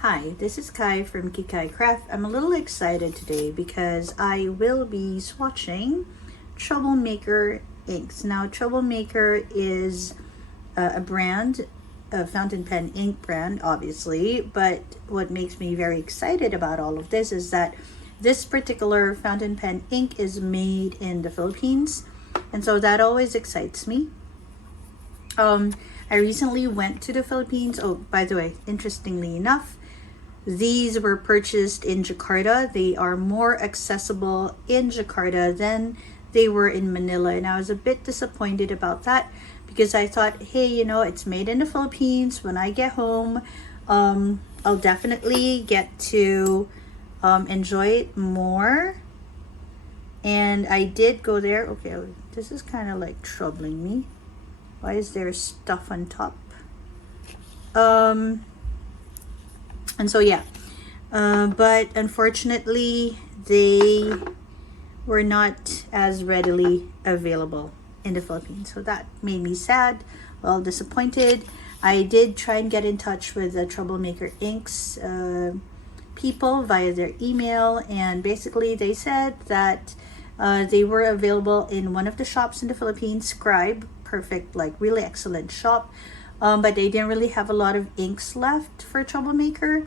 Hi, this is Kai from Kikai Craft. I'm a little excited today because I will be swatching Troublemaker Inks. Now, Troublemaker is a brand, a fountain pen ink brand, obviously, but what makes me very excited about all of this is that this particular fountain pen ink is made in the Philippines, and so that always excites me. I recently went to the Philippines. Oh, by the way, interestingly enough, these were purchased in Jakarta. They are more accessible in Jakarta than they were in Manila, and I was a bit disappointed about that because I thought, hey, you know, it's made in the Philippines. When I get home, I'll definitely get to enjoy it more. And I did go there. Okay, this is kind of like troubling me. Why is there stuff on top? And so yeah, but unfortunately they were not as readily available in the Philippines, so that made me sad, well, disappointed. I did try and get in touch with the Troublemaker Inks people via their email, and basically they said that they were available in one of the shops in the Philippines, Scribe, perfect, like really excellent shop. But they didn't really have a lot of inks left for Troublemaker.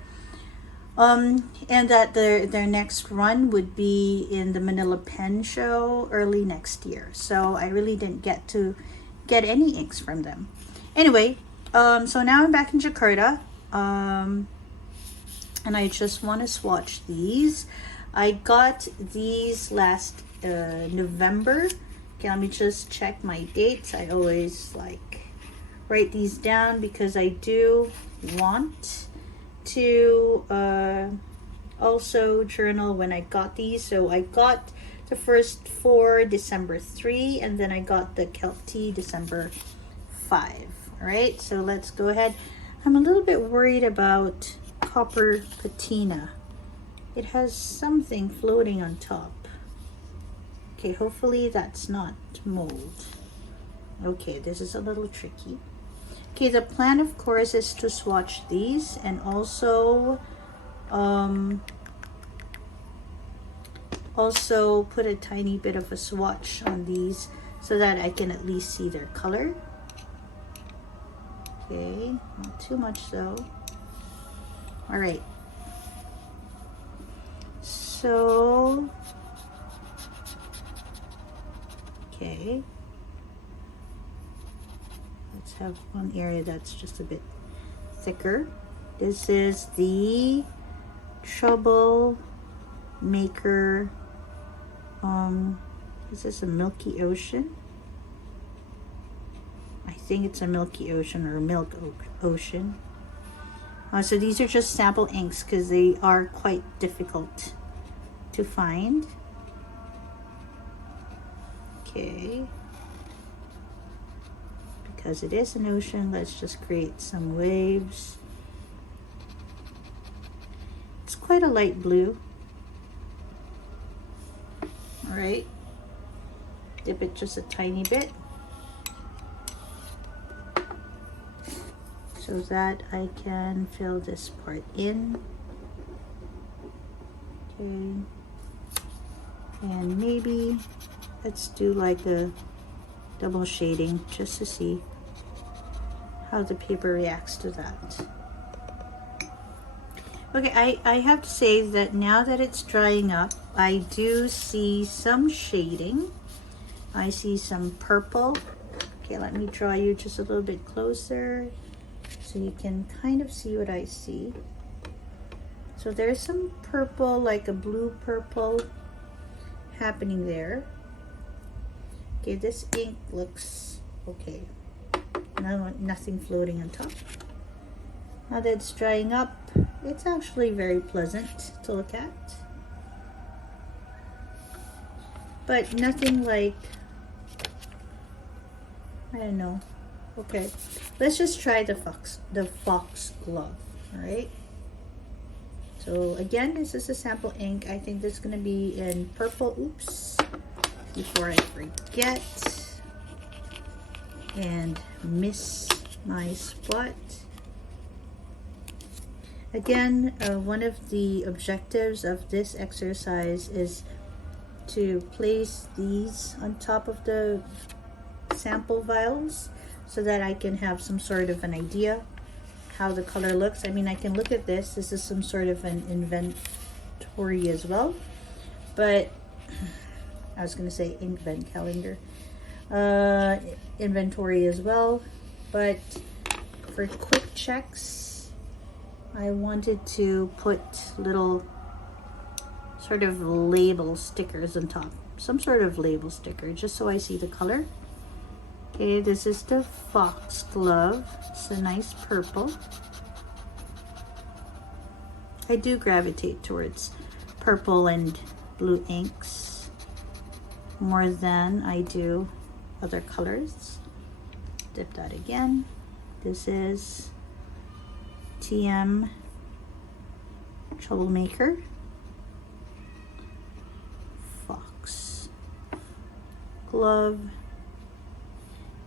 And that their next run would be in the Manila Pen Show early next year. So I really didn't get to get any inks from them. Anyway, so now I'm back in Jakarta. And I just want to swatch these. I got these last November. Okay, let me just check my dates. I always like write these down because I do want to also journal when I got these. So I got the first 4 December 3, and then I got the Kelp Tea December 5. All right, so let's go ahead. I'm a little bit worried about Copper Patina. It has something floating on top. Okay, hopefully that's not mold. Okay, this is a little tricky. Okay, the plan, of course, is to swatch these and also put a tiny bit of a swatch on these so that I can at least see their color. Okay, not too much though. All right. So, okay. Let's have one area that's just a bit thicker. This is the Troublemaker. Is this a Milky Ocean? I think it's a Milky Ocean or a Milk Ocean. So these are just sample inks because they are quite difficult to find. Okay. Because it is an ocean, let's just create some waves. It's quite a light blue. All right, dip it just a tiny bit so that I can fill this part in. Okay, and maybe let's do like a double shading just to see how the paper reacts to that. Okay, I have to say that now that it's drying up, I do see some shading. I see some purple. Okay, let me draw you just a little bit closer so you can kind of see what I see. So there's some purple, like a blue purple happening there. Okay, this ink looks okay. Nothing floating on top. Now that it's drying up, it's actually very pleasant to look at. But nothing like, I don't know. Okay, let's just try the Foxglove, all right? So again, this is a sample ink. I think this is gonna be in purple. Oops, before I forget and miss my spot. Again, one of the objectives of this exercise is to place these on top of the sample vials so that I can have some sort of an idea how the color looks. I mean, I can look at this. This is some sort of an inventory as well, but I was going to say invent calendar. Inventory as well, but for quick checks, I wanted to put little sort of label stickers on top. Some sort of label sticker, just so I see the color. Okay, this is the Foxglove. It's a nice purple. I do gravitate towards purple and blue inks more than I do other colors. Dip that again. This is TM Troublemaker Foxglove,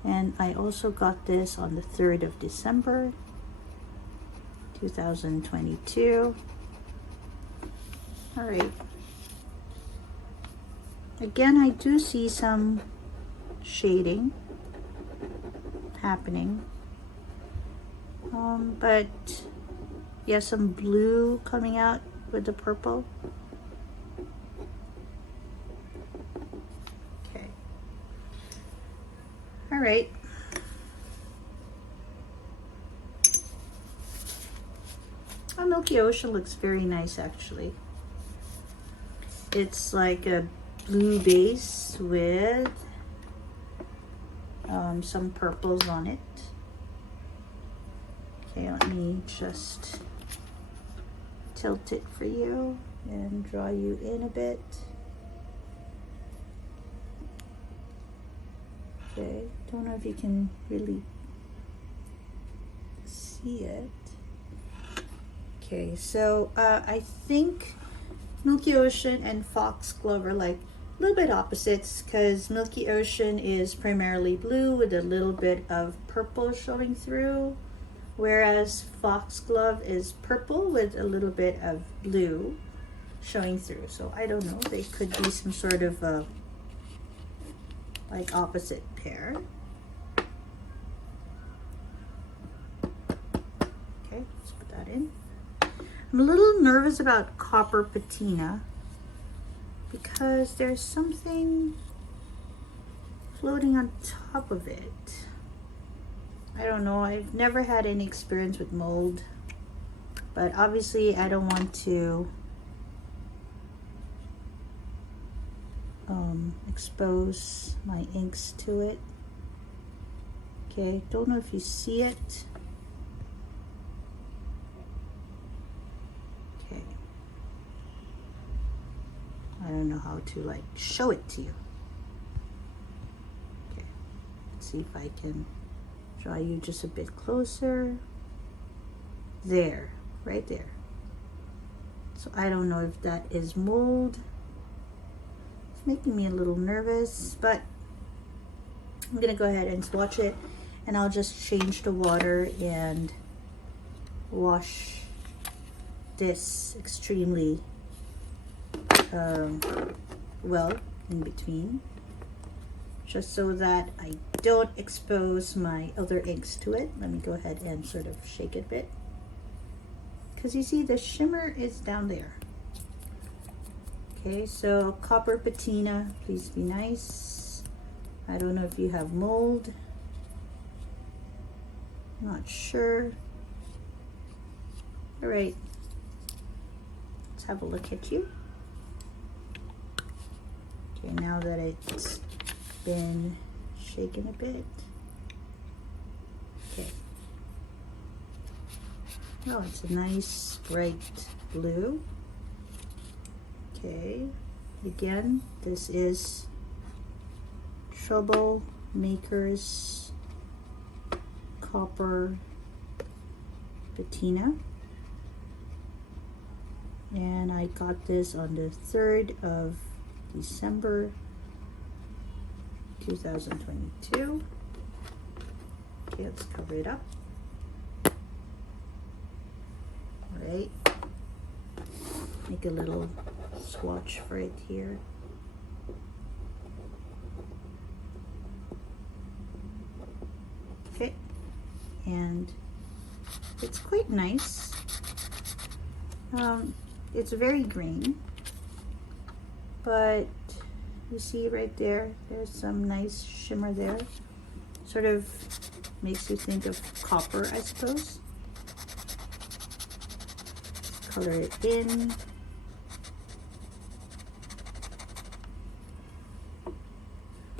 and I also got this on the 3rd of December 2022. All right, again, I do see some shading happening, but yeah, some blue coming out with the purple. Okay, all right. Oh, Milky Ocean looks very nice, actually. It's like a blue base with some purples on it. Okay, let me just tilt it for you and draw you in a bit. Okay, don't know if you can really see it. Okay, so I think Milky Ocean and Foxglove are like a little bit opposites, because Milky Ocean is primarily blue with a little bit of purple showing through, whereas Foxglove is purple with a little bit of blue showing through. So I don't know, they could be some sort of like opposite pair. Okay, let's put that in. I'm a little nervous about Copper Patina because there's something floating on top of it. I don't know, I've never had any experience with mold, but obviously I don't want to expose my inks to it. Okay, don't know if you see it. Okay, I don't know how to like show it to you. Okay, let's see if I can draw you just a bit closer. There, right there. So I don't know if that is mold. It's making me a little nervous, but I'm gonna go ahead and swatch it, and I'll just change the water and wash this extremely well in between, just so that I don't expose my other inks to it. Let me go ahead and sort of shake it a bit, because you see the shimmer is down there. Okay, so Copper Patina, please be nice. I don't know if you have mold. I'm not sure. All right, let's have a look at you. Okay, now that it's been shaken a bit. Okay. Oh, it's a nice bright blue. Okay, again, this is Troublemaker's Copper Patina, and I got this on the 3rd of December 2022. Okay, let's cover it up. All right. Make a little swatch for it here. Okay, and it's quite nice. It's very green, but you see right there, there's some nice shimmer there. Sort of makes you think of copper, I suppose. Color it in.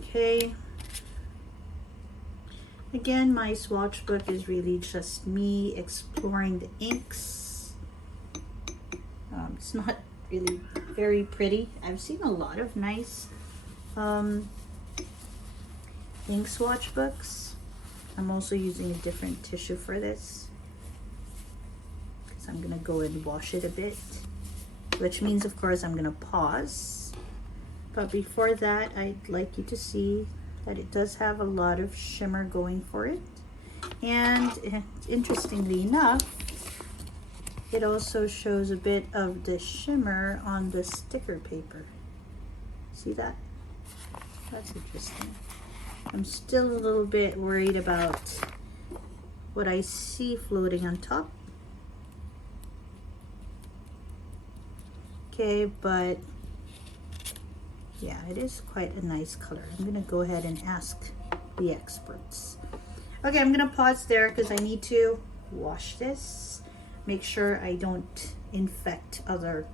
Okay. Again, my swatch book is really just me exploring the inks. It's not really very pretty. I've seen a lot of nice ink swatch books. I'm also using a different tissue for this because I'm gonna go and wash it a bit, which means of course I'm gonna pause. But before that, I'd like you to see that it does have a lot of shimmer going for it. And interestingly enough, it also shows a bit of the shimmer on the sticker paper. See that? That's interesting. I'm still a little bit worried about what I see floating on top. Okay, but yeah, it is quite a nice color. I'm gonna go ahead and ask the experts. Okay, I'm gonna pause there because I need to wash this. Make sure I don't infect other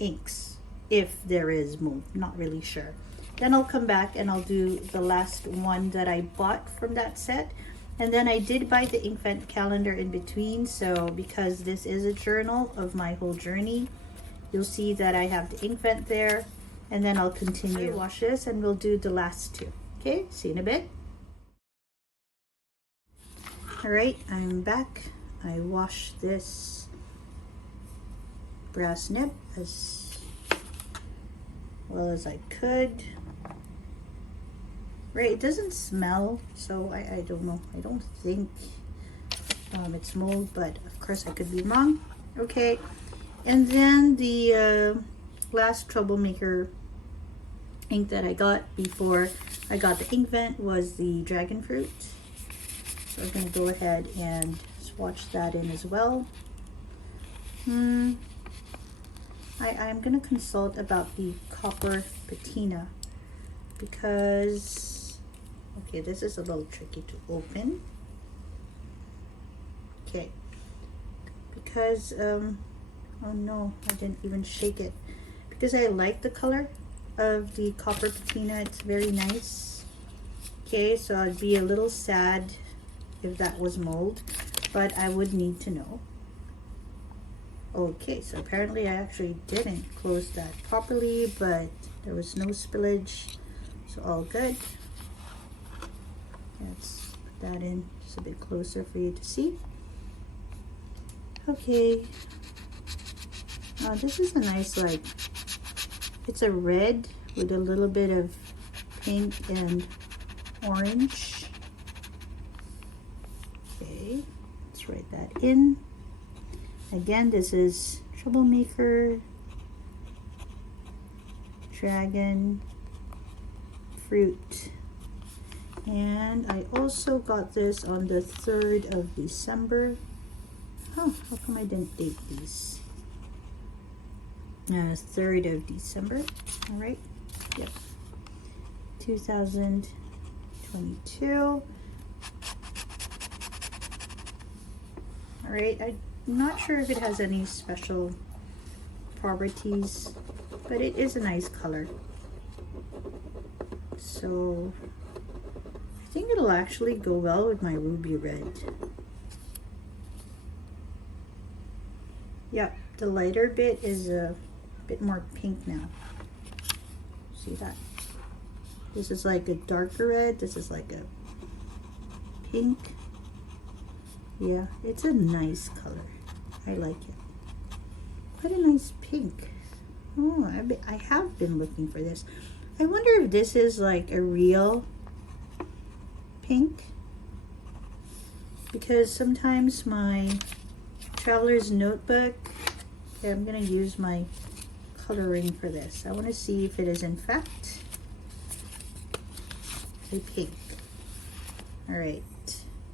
inks if there is mold, not really sure. Then I'll come back and I'll do the last one that I bought from that set. And then I did buy the ink vent calendar in between, so because this is a journal of my whole journey, you'll see that I have the ink vent there. And then I'll continue to wash this and we'll do the last two. Okay, see you in a bit. All right, I'm back. I washed this brass nib as well as I could. Right, it doesn't smell, so I don't know. I don't think it's mold, but of course I could be wrong. Okay, and then the last Troublemaker ink that I got before I got the ink vent was the Dragonfruit. So I'm going to go ahead and swatch that in as well. I'm going to consult about the Copper Patina because, okay, this is a little tricky to open. Okay, because, oh no, I didn't even shake it. Because I like the color of the Copper Patina, it's very nice. Okay, so I'd be a little sad if that was mold, but I would need to know. Okay, so apparently I actually didn't close that properly, but there was no spillage, so all good. Let's put that in just a bit closer for you to see. Okay, this is a nice, like, it's a red with a little bit of pink and orange. Okay, let's write that in. Again, this is Troublemaker Dragonfruit. And I also got this on the 3rd of December. Oh, how come I didn't date these? 3rd of December. All right. Yep. 2022. All right. I'm not sure if it has any special properties, but it is a nice color. So I think it'll actually go well with my ruby red. Yeah, the lighter bit is a bit more pink now. See that? This is like a darker red. This is like a pink. Yeah, it's a nice color. I like it. Quite a nice pink. Oh, I have been looking for this. I wonder if this is like a real pink. because sometimes my traveler's notebook, okay, I'm going to use my coloring for this. I want to see if it is in fact a pink. All right,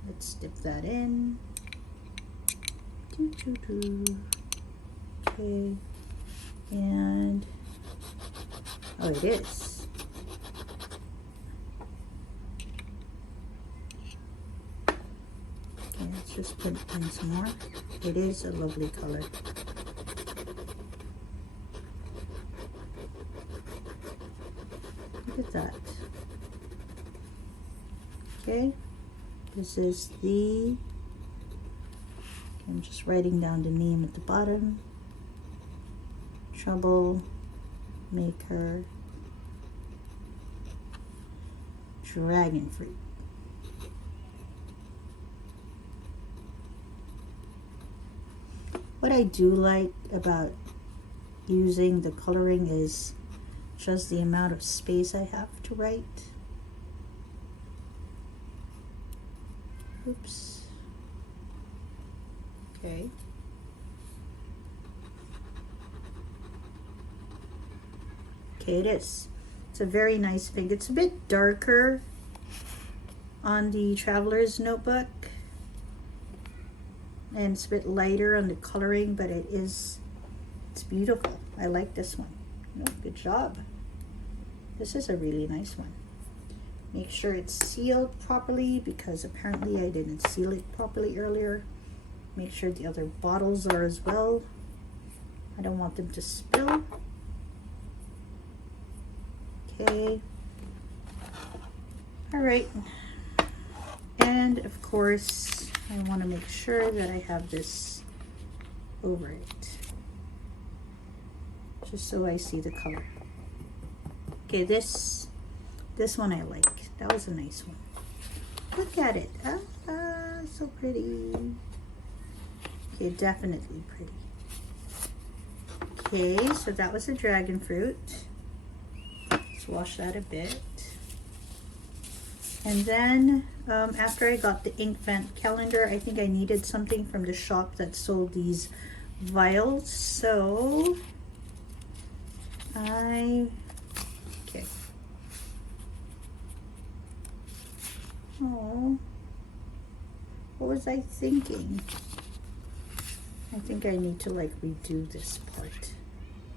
let's dip that in. Okay, and oh, it is. Okay, let's just put in some more. It is a lovely color. Look at that. Okay, this is the, I'm just writing down the name at the bottom. Troublemaker Dragonfruit. What I do like about using the coloring is just the amount of space I have to write. Oops. Okay. Okay, it is. It's a very nice pink. It's a bit darker on the traveler's notebook, and it's a bit lighter on the coloring, but it's beautiful. I like this one. Oh, good job. This is a really nice one. Make sure it's sealed properly, because apparently I didn't seal it properly earlier. Make sure the other bottles are as well. I don't want them to spill. Okay. All right. And of course, I want to make sure that I have this over it, just so I see the color. Okay, this one I like. That was a nice one. Look at it. So pretty. Okay, definitely pretty. Okay, so that was a dragon fruit. Let's wash that a bit. And then after I got the ink vent calendar, I think I needed something from the shop that sold these vials. So okay. Oh, what was I thinking? I think I need to like redo this part.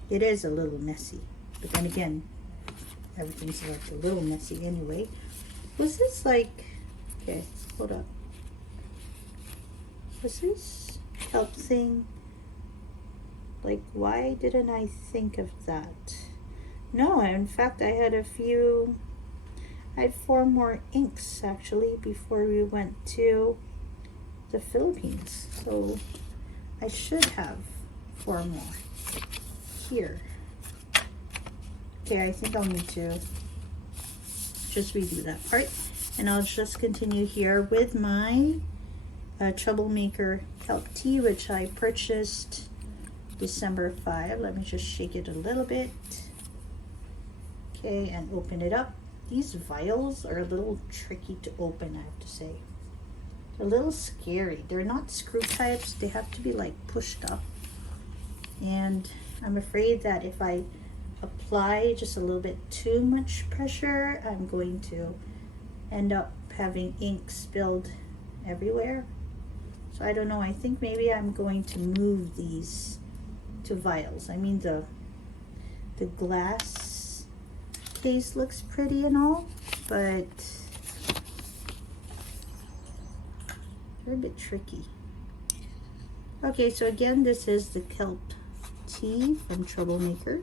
It is a little messy, but then again, everything's like a little messy anyway. Was this like, okay, hold up. Was this kelp thing? Like, why didn't I think of that? No, in fact, I had 4 more inks actually before we went to the Philippines. So I should have 4 more here. Okay, I think I'll need to just redo that part, and I'll just continue here with my Troublemaker Kelp Tea, which I purchased December 5. Let me just shake it a little bit. Okay, and open it up. These vials are a little tricky to open, I have to say. They're a little scary. They're not screw types. They have to be like pushed up, and I'm afraid that if I apply just a little bit too much pressure, I'm going to end up having ink spilled everywhere. So I don't know. I think maybe I'm going to move these to vials. I mean, the glass case looks pretty and all, but they're a bit tricky. Okay, so again, this is the Kelp Tea from Troublemaker.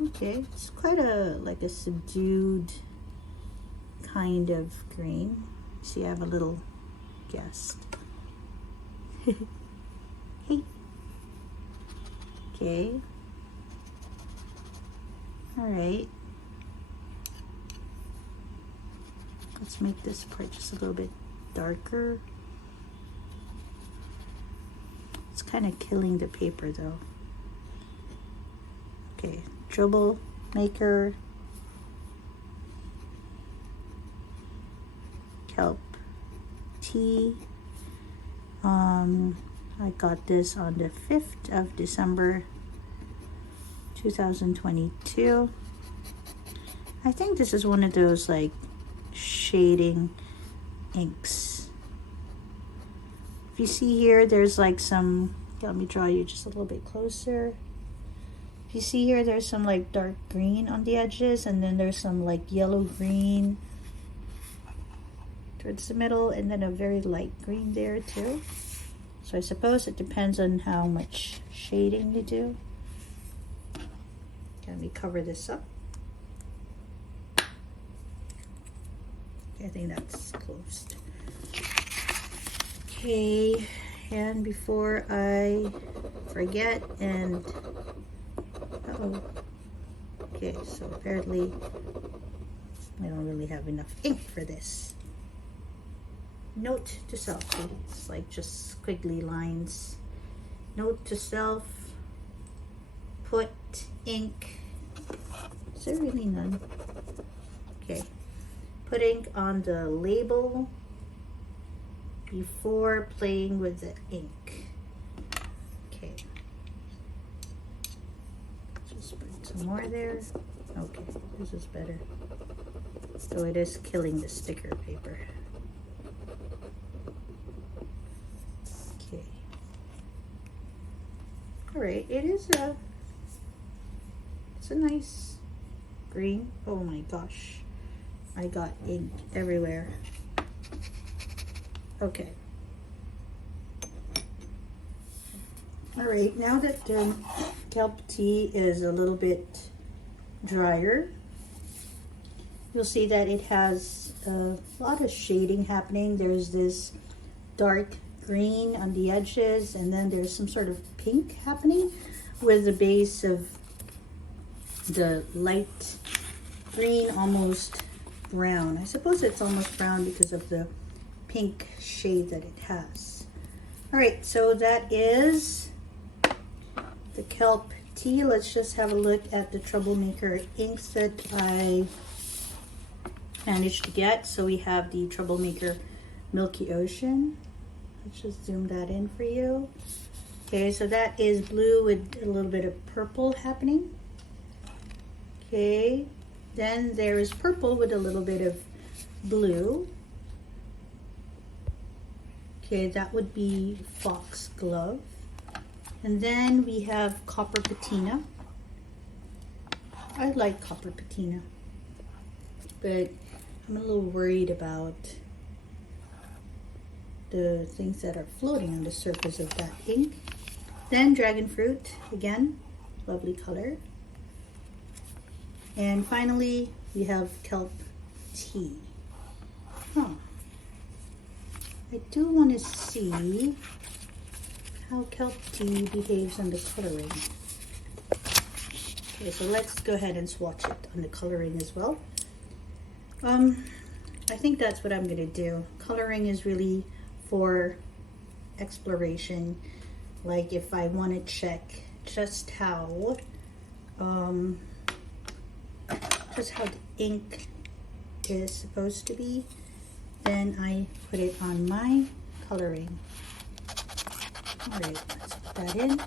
Okay, it's quite like a subdued kind of green. See, I have a little guest. Hey. Okay. All right. Let's make this part just a little bit darker. It's kind of killing the paper though. Okay, Troublemaker Kelp Tea. I got this on the 5th of December 2022. I think this is one of those like shading inks. If you see here, there's like some, let me draw you just a little bit closer. If you see here, there's some like dark green on the edges, and then there's some like yellow green towards the middle, and then a very light green there too. So I suppose it depends on how much shading you do. Let me cover this up. I think that's closed. Okay, and before I forget, and okay, so apparently I don't really have enough ink for this. Note to self, it's like just squiggly lines. Note to self, put ink, is there really none? Okay, put ink on the label before playing with the ink. Okay, just put some more there. Okay, this is better. So it is killing the sticker paper. Okay. All right, it's a nice green. Oh my gosh, I got ink everywhere. Okay. All right, now that Kelp Tea is a little bit drier, you'll see that it has a lot of shading happening. There's this dark green on the edges, and then there's some sort of pink happening with the base of the light green, almost brown. I suppose it's almost brown because of the pink shade that it has. All right, so that is the Kelp Tea. Let's just have a look at the Troublemaker inks that I managed to get. So we have the Troublemaker Milky Ocean. Let's just zoom that in for you. Okay, so that is blue with a little bit of purple happening. Okay, then there is purple with a little bit of blue. Okay, that would be Foxglove. And then we have Copper Patina. I like Copper Patina, but I'm a little worried about the things that are floating on the surface of that ink. Then Dragonfruit, again, lovely color. And finally, we have Kelp Tea. I do want to see how Kelp Tea behaves on the coloring. Okay, so let's go ahead and swatch it on the coloring as well. I think that's what I'm going to do. Coloring is really for exploration. Like if I want to check just how the ink is supposed to be, then I put it on my coloring. All right, let's put that in.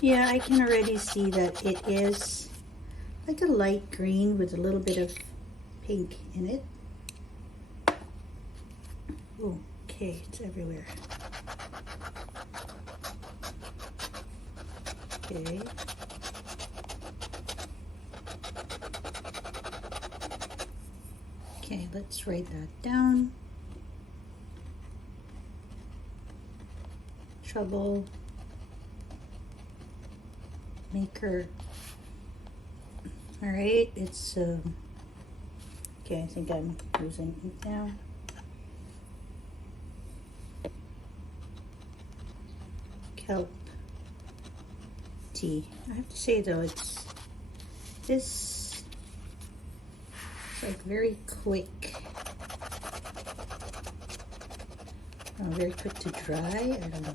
Yeah, I can already see that it is like a light green with a little bit of pink in it. Oh, okay, it's everywhere. Okay. Okay, let's write that down. Troublemaker. All right, it's okay. I think I'm using it now. Kelp Tea. I have to say though, it's like very quick. Very quick to dry. I don't know.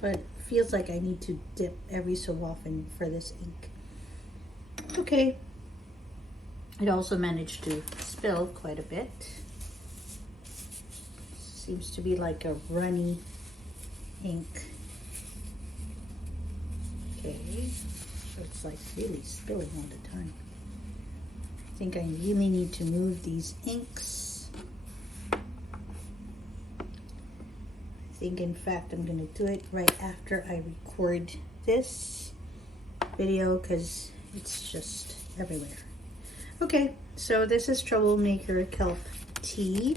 But it feels like I need to dip every so often for this ink. Okay, It also managed to spill quite a bit. Seems to be like a runny ink. Okay, so it's like really spilling all the time. I think I really need to move these inks. I think in fact I'm gonna do it right after I record this video because it's just everywhere. Okay, so this is Troublemaker Kelp Tea.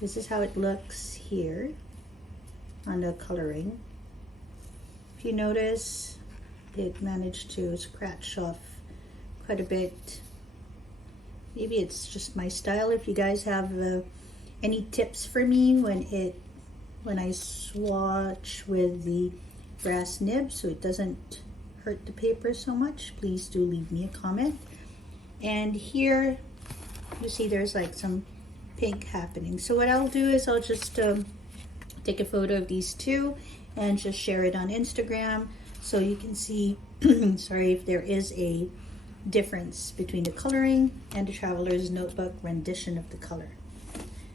This is how it looks here on the coloring. If you notice, it managed to scratch off quite a bit. Maybe it's just my style. If you guys have any tips for me when I swatch with the brass nib so it doesn't hurt the paper so much, please do leave me a comment. And here you see there's like some pink happening. So what I'll do is I'll just take a photo of these two and just share it on Instagram so you can see sorry, if there is a difference between the coloring and the Traveler's Notebook rendition of the color.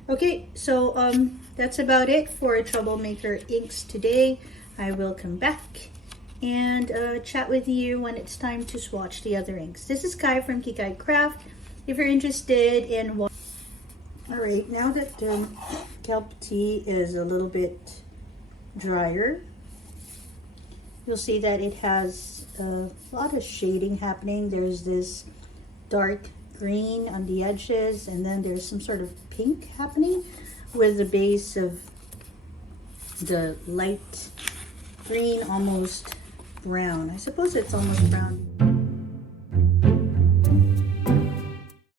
Okay, so that's about it for Troublemaker Inks today. I will come back and chat with you when it's time to swatch the other inks. This is Kai from Kikai Craft. If you're interested in what... Alright, now that the kelp tea is a little bit drier, you'll see that it has a lot of shading happening. There's this dark green on the edges, and then there's some sort of pink happening with the base of the light green, almost brown. I suppose it's almost brown.